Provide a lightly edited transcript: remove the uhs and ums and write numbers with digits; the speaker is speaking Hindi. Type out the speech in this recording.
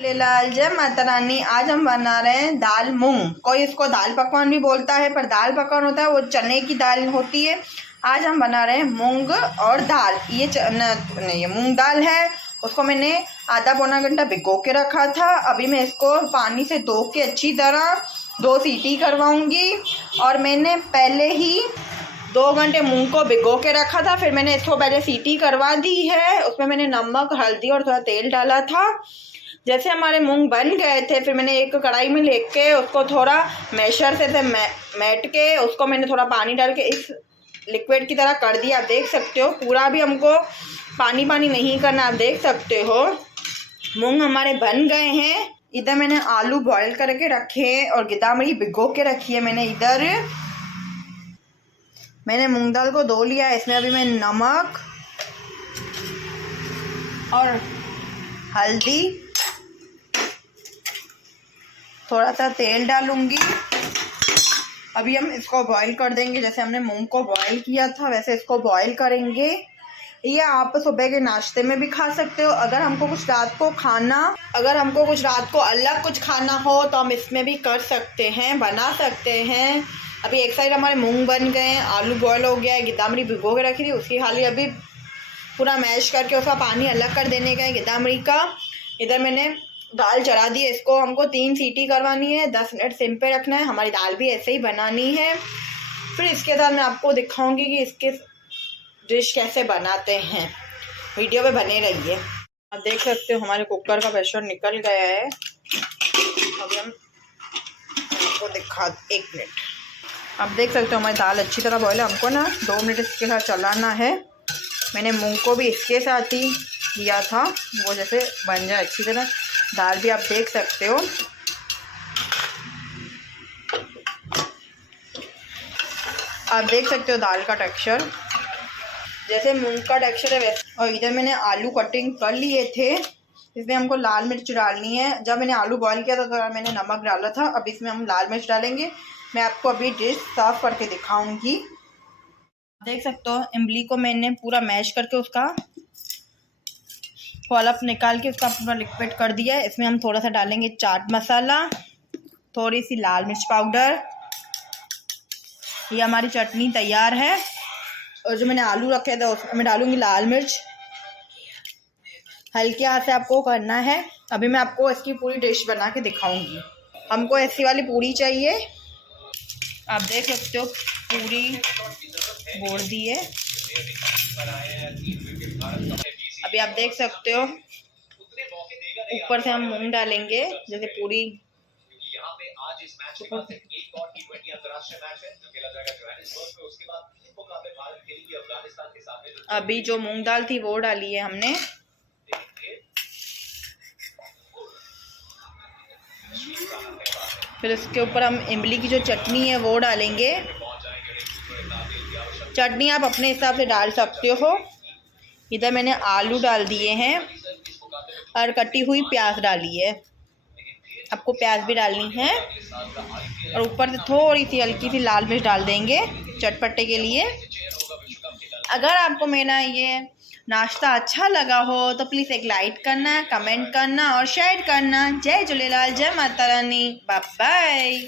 लाल जय माता रानी। आज हम बना रहे हैं दाल मूंग। कोई इसको दाल पकवान भी बोलता है, पर दाल पकवान होता है वो चने की दाल होती है। आज हम बना रहे हैं मूंग और दाल। ये मूंग दाल है, उसको मैंने आधा पौना घंटा भिगो के रखा था। अभी मैं इसको पानी से धो के अच्छी तरह 2 सीटी करवाऊंगी। और मैंने पहले ही 2 घंटे मूंग को भिगो के रखा था, फिर मैंने इसको पहले सीटी करवा दी है। उसमें मैंने नमक, हल्दी और थोड़ा तेल डाला था। जैसे हमारे मूंग बन गए थे, फिर मैंने एक कढ़ाई में लेके उसको थोड़ा मैशर से मैट के उसको मैंने थोड़ा पानी डाल के इस लिक्विड की तरह कर दिया। आप देख सकते हो, पूरा भी हमको पानी नहीं करना। आप देख सकते हो मूंग हमारे बन गए हैं। इधर मैंने आलू बॉईल करके रखे और गिदामड़ी भिगो के रखी है। मैंने मूंग दाल को धो लिया। इसमें अभी मैं नमक और हल्दी, थोड़ा सा तेल डालूंगी। अभी हम इसको बॉईल कर देंगे। जैसे हमने मूंग को बॉईल किया था वैसे इसको बॉईल करेंगे। ये आप सुबह के नाश्ते में भी खा सकते हो। अगर हमको कुछ रात को अलग कुछ खाना हो तो हम इसमें भी कर सकते हैं, बना सकते हैं। अभी एक साइड हमारे मूंग बन गए हैं, आलू बॉईल हो गया है, गिदामड़ी भिगो के रखी थी उसकी खाली अभी पूरा मैश करके उसका पानी अलग कर देने का है गिदामड़ी का। इधर मैंने दाल चढ़ा दी है। इसको हमको 3 सीटी करवानी है, 10 मिनट सिम पे रखना है। हमारी दाल भी ऐसे ही बनानी है। फिर इसके बाद मैं आपको दिखाऊंगी कि इसके डिश कैसे बनाते हैं। वीडियो पे बने रहिए। आप देख सकते हो हमारे कुकर का प्रेशर निकल गया है। अभी हम आपको एक मिनट। आप देख सकते हो हमारी दाल अच्छी तरह बॉयल है। हमको ना 2 मिनट इसके साथ चलाना है। मैंने मूंग को भी इसके साथ ही किया था, वो जैसे बन जाए अच्छी तरह। दाल भी आप देख सकते हो। आप देख सकते हो दाल का टेक्सचर जैसे मूंग का टेक्सचर है वैसे। और इधर मैंने आलू कटिंग कर लिए थे। इसमें हमको लाल मिर्च डालनी है। जब मैंने आलू बॉईल किया था तो मैंने नमक डाला था। अब इसमें हम लाल मिर्च डालेंगे। मैं आपको अभी डिश सर्व करके दिखाऊंगी। देख सकते हो इमली को मैंने पूरा मैश करके उसका पल्प निकाल के उसका पूरा लिक्विड कर दिया है। इसमें हम थोड़ा सा डालेंगे चाट मसाला, थोड़ी सी लाल मिर्च पाउडर। ये हमारी चटनी तैयार है। और जो मैंने आलू रखे थे उसमें मैं डालूंगी लाल मिर्च। हल्के हाथ से आपको करना है। अभी मैं आपको इसकी पूरी डिश बना के दिखाऊंगी। हमको ऐसी वाली पूरी चाहिए। आप देख सकते हो पूरी बोल दी है। अभी आप देख सकते हो ऊपर से हम मूंग डालेंगे जैसे पूरी। अभी जो मूंग दाल थी वो डाली है हमने। फिर इसके ऊपर हम इमली की जो चटनी है वो डालेंगे। चटनी आप अपने हिसाब से डाल सकते हो। इधर मैंने आलू डाल दिए हैं और कटी हुई प्याज डाली है। आपको प्याज भी डालनी है। और ऊपर से थोड़ी सी हल्की सी लाल मिर्च डाल देंगे चटपटे के लिए। अगर आपको मेरा ये नाश्ता अच्छा लगा हो तो प्लीज़ एक लाइक करना, कमेंट करना और शेयर करना। जय झूलेलाल, जय माता रानी, बाय बाय।